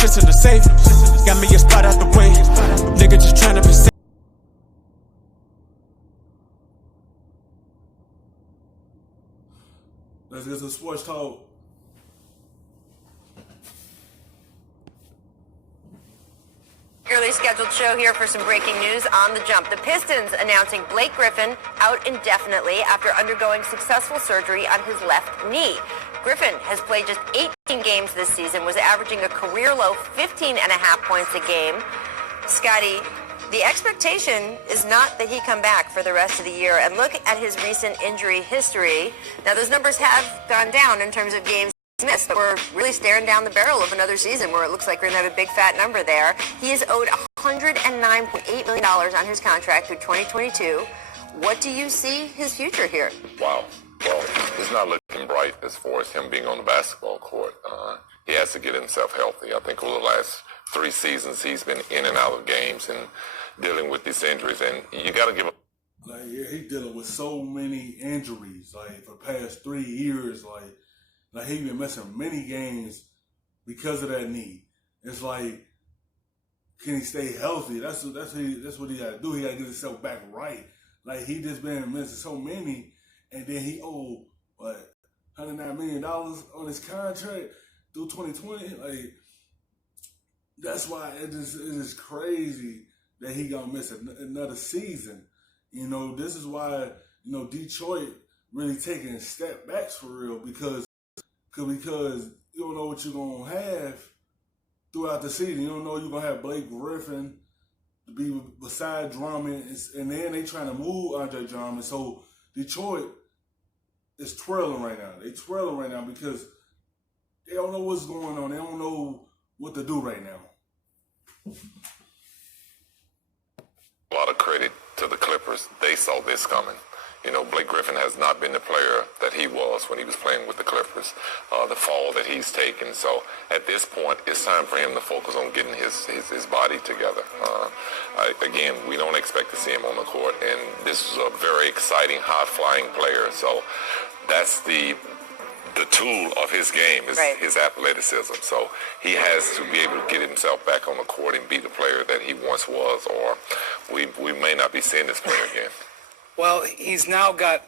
shit's in the safe. Got me a spot out the way. Nigga just tryna be safe. Let's get some sports talk. Early scheduled show here for some breaking news on the jump. The Pistons announcing Blake Griffin out indefinitely after undergoing successful surgery on his left knee. Griffin has played just 18 games this season, was averaging a career low 15.5 points a game. Scotty, the expectation is not that he come back for the rest of the year. And look at his recent injury history. Now, those numbers have gone down in terms of games missed, but we're really staring down the barrel of another season where it looks like we're going to have a big fat number there. He is owed $109.8 million on his contract through 2022. What do you see his future here? Wow. Well, it's not looking bright as far as him being on the basketball court. He has to get himself healthy. I think over the last 3 seasons, he's been in and out of games and dealing with these injuries. And you got to give him. Like, yeah, he's dealing with so many injuries. Like, for the past 3 years, like he been missing many games because of that knee. It's like, can he stay healthy? That's what he got to do. He got to get himself back right. Like, he just been missing so many, and then he owed what, $109 million on his contract through 2020. Like, that's why it is crazy that he gonna miss another season. You know, this is why, you know, Detroit really taking step backs for real because you don't know what you're going to have throughout the season. You don't know you're going to have Blake Griffin to be beside Drummond, and then they trying to move Andre Drummond. So Detroit is twirling right now. They twirling right now because they don't know what's going on. They don't know what to do right now. A lot of credit to the Clippers. They saw this coming. You know, Blake Griffin has not been the player that he was when he was playing with the Clippers, the fall that he's taken. So at this point, it's time for him to focus on getting his body together. Again, we don't expect to see him on the court, and this is a very exciting, high-flying player. So that's the tool of his game is his athleticism. So he has to be able to get himself back on the court and be the player that he once was, or we may not be seeing this player again. Well, he's now got,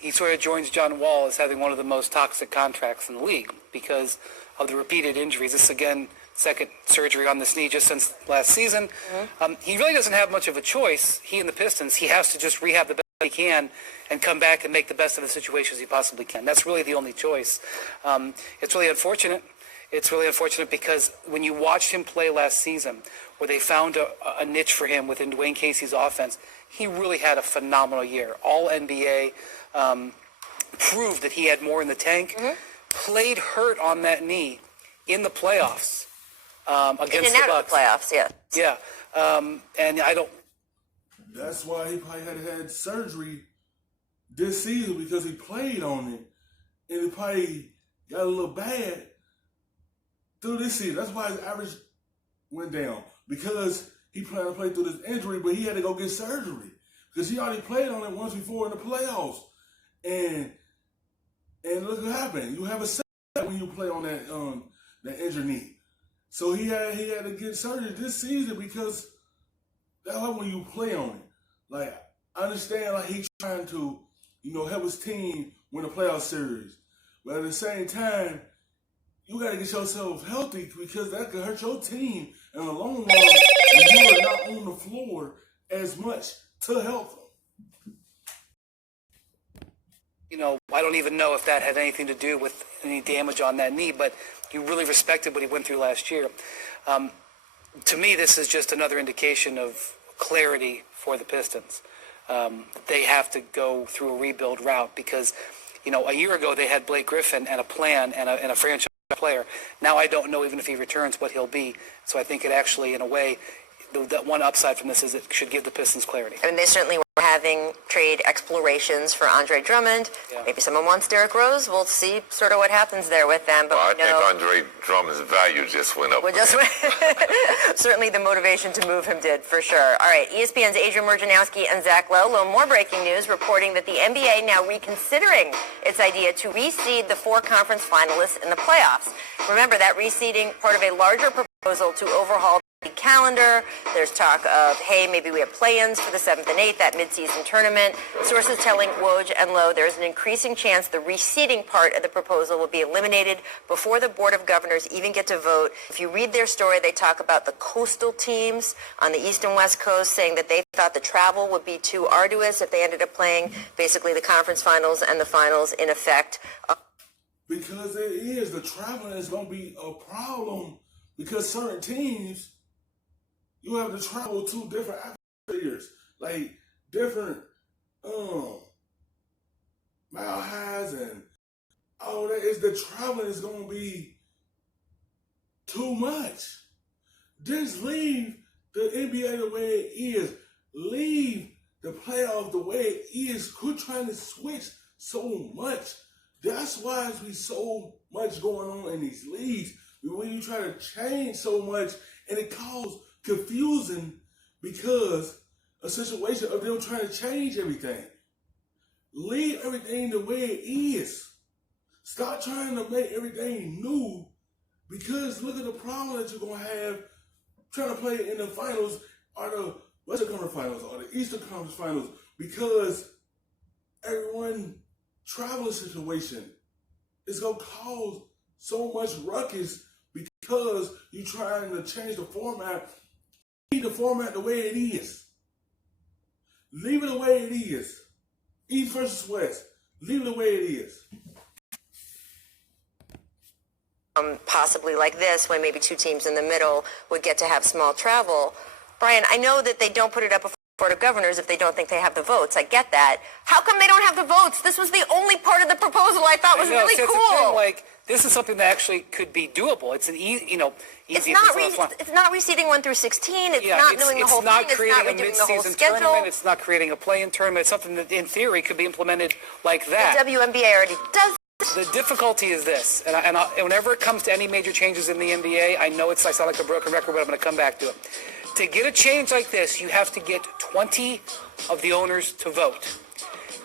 he sort of joins John Wall as having one of the most toxic contracts in the league because of the repeated injuries. This, again, second surgery on this knee just since last season. Mm-hmm. He really doesn't have much of a choice, he and the Pistons. He has to just rehab the best he can and come back and make the best of the situations he possibly can. That's really the only choice. It's really unfortunate. It's really unfortunate because when you watched him play last season, where they found a niche for him within Dwayne Casey's offense, he really had a phenomenal year. All NBA, proved that he had more in the tank. Mm-hmm. Played hurt on that knee in the playoffs against the Bucks. In and out of the playoffs, yeah. Yeah, and I don't. That's why he probably had surgery this season because he played on it, and it probably got a little bad through this season. That's why his average went down because he planned to play through this injury, but he had to go get surgery because he already played on it once before in the playoffs. And look what happened. You have a setback when you play on that injured knee. So he had to get surgery this season because that's like when you play on it. Like, I understand, like, he's trying to, you know, help his team win a playoff series. But at the same time, you got to get yourself healthy because that could hurt your team in the long run when you are not on the floor as much to help them. You know, I don't even know if that had anything to do with any damage on that knee, but you really respected what he went through last year. To me, this is just another indication of clarity for the Pistons. They have to go through a rebuild route because, you know, a year ago they had Blake Griffin and a plan and a franchise player. Now I don't know even if he returns what he'll be. So I think it actually, in a way, that one upside from this is it should give the Pistons clarity. I mean, they certainly were having trade explorations for Andre Drummond. Yeah. Maybe someone wants Derrick Rose. We'll see sort of what happens there with them. But Well, I think Andre Drummond's value just went up. Certainly the motivation to move him did, for sure. All right, ESPN's Adrian Wojnarowski and Zach Lowe. A little more breaking news reporting that the NBA now reconsidering its idea to reseed the 4 conference finalists in the playoffs. Remember, that reseeding part of a larger proposal to overhaul the calendar. There's talk of, hey, maybe we have play-ins for the 7th and 8th, that midseason tournament. Sources telling Woj and Lowe there's an increasing chance the reseeding part of the proposal will be eliminated before the Board of Governors even get to vote. If you read their story, they talk about the coastal teams on the East and West Coast saying that they thought the travel would be too arduous if they ended up playing basically the conference finals and the finals in effect. Because it is. The traveling is going to be a problem because certain teams, you have to travel to different atmospheres, like different mile highs and all that. Is the traveling is going to be too much. Just leave the NBA the way it is. Leave the playoff the way it is. Quit trying to switch so much. That's why it's be so much going on in these leagues. When you try to change so much, and it causes confusion because a situation of them trying to change everything. Leave everything the way it is. Stop trying to make everything new because look at the problem that you're going to have trying to play in the finals or the Western Conference Finals or the Eastern Conference Finals because everyone traveling situation is going to cause so much ruckus because you're trying to change the format. Leave the format the way it is. Leave it the way it is. East versus West. Leave it the way it is. Possibly like this, when maybe 2 teams in the middle would get to have small travel. Brian, I know that they don't put it up before the Board of Governors if they don't think they have the votes. I get that. How come they don't have the votes? This was the only part of the proposal I thought was really cool. It's a thing, like, this is something that actually could be doable. It's an easy. It's not reseeding 1 through 16. It's not doing the whole thing. It's not redoing the whole schedule. Tournament. It's not creating a play-in tournament. It's something that, in theory, could be implemented like that. The WNBA already does. The difficulty is this, and whenever it comes to any major changes in the NBA, I know I sound like a broken record, but I'm going to come back to it. To get a change like this, you have to get 20 of the owners to vote.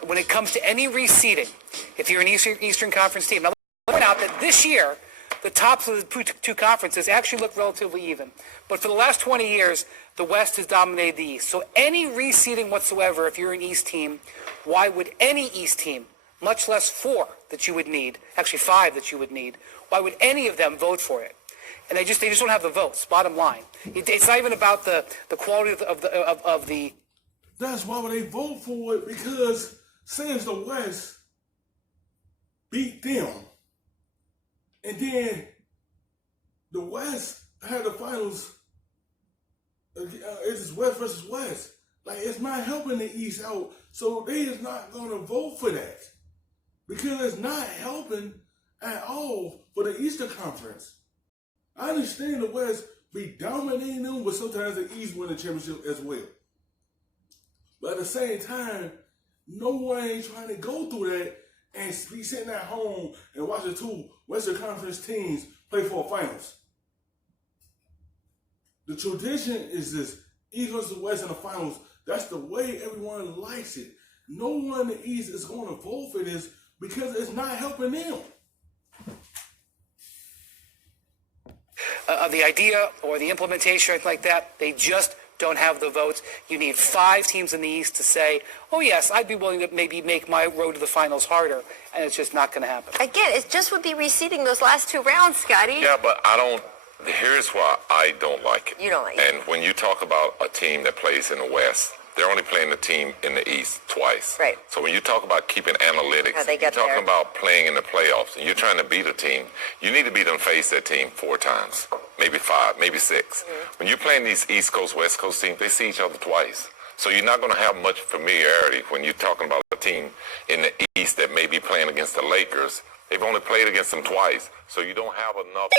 When it comes to any reseeding, if you're an Eastern Conference team, now let's point out that this year, the tops of the 2 conferences actually look relatively even. But for the last 20 years, the West has dominated the East. So any reseeding whatsoever, if you're an East team, why would any East team, much less 4 that you would need, actually 5 that you would need, why would any of them vote for it? And they just don't have the votes, bottom line. It's not even about the quality of the... That's why would they vote for it, because since the West beat them, and then the West had the finals, it's West versus West. Like, it's not helping the East out, so they is not going to vote for that. Because it's not helping at all for the Eastern Conference. I understand the West be dominating them, but sometimes the East win the championship as well. But at the same time, no one ain't trying to go through that and be sitting at home and watch the 2 Western Conference teams play for a finals. The tradition is this, East versus West in the finals. That's the way everyone likes it. No one in the East is going to vote for this because it's not helping them. The idea or the implementation like that, they just don't have the votes. You need 5 teams in the East to say, oh yes, I'd be willing to maybe make my road to the finals harder, and it's just not going to happen. Again, it just would be reseeding those last 2 rounds, Scotty. Yeah, but here's why I don't like it. You don't like it. And when you talk about a team that plays in the West, they're only playing the team in the East twice. Right. So when you talk about keeping analytics, How they you're get talking there. about playing in the playoffs, and you're trying to beat a team, you need to beat them face that team 4 times, maybe 5, maybe 6. Mm-hmm. When you're playing these East Coast, West Coast teams, they see each other twice. So you're not going to have much familiarity when you're talking about a team in the East that may be playing against the Lakers. They've only played against them twice, so you don't have enough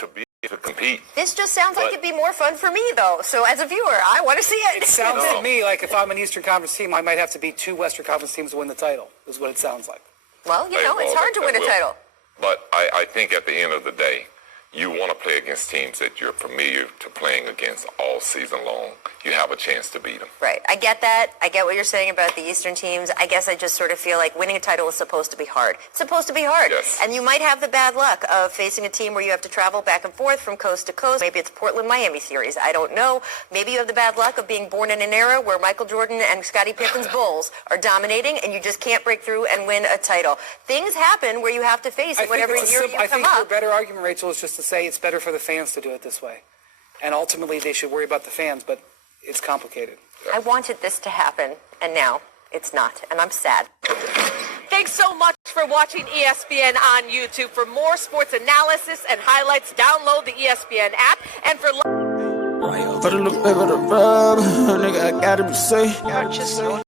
to be able to compete. This just sounds like it'd be more fun for me, though. So as a viewer, I want to see it. It sounds to me like if I'm an Eastern Conference team, I might have to beat 2 Western Conference teams to win the title, is what it sounds like. Well, it's hard to win a title. But I think at the end of the day, you want to play against teams that you're familiar to playing against all season long. You have a chance to beat them. Right. I get that. I get what you're saying about the Eastern teams. I guess I just sort of feel like winning a title is supposed to be hard. It's supposed to be hard. Yes. And you might have the bad luck of facing a team where you have to travel back and forth from coast to coast. Maybe it's Portland-Miami series. I don't know. Maybe you have the bad luck of being born in an era where Michael Jordan and Scottie Pippen's Bulls are dominating and you just can't break through and win a title. Things happen where you have to face it whatever year you come up. I think your better argument, Rachel, is just to say it's better for the fans to do it this way. And ultimately, they should worry about the fans, but it's complicated. I wanted this to happen, and now it's not, and I'm sad. Thanks so much for watching ESPN on YouTube. For more sports analysis and highlights, download the ESPN app. And for For the look back of the rub, nigga, I gotta be safe.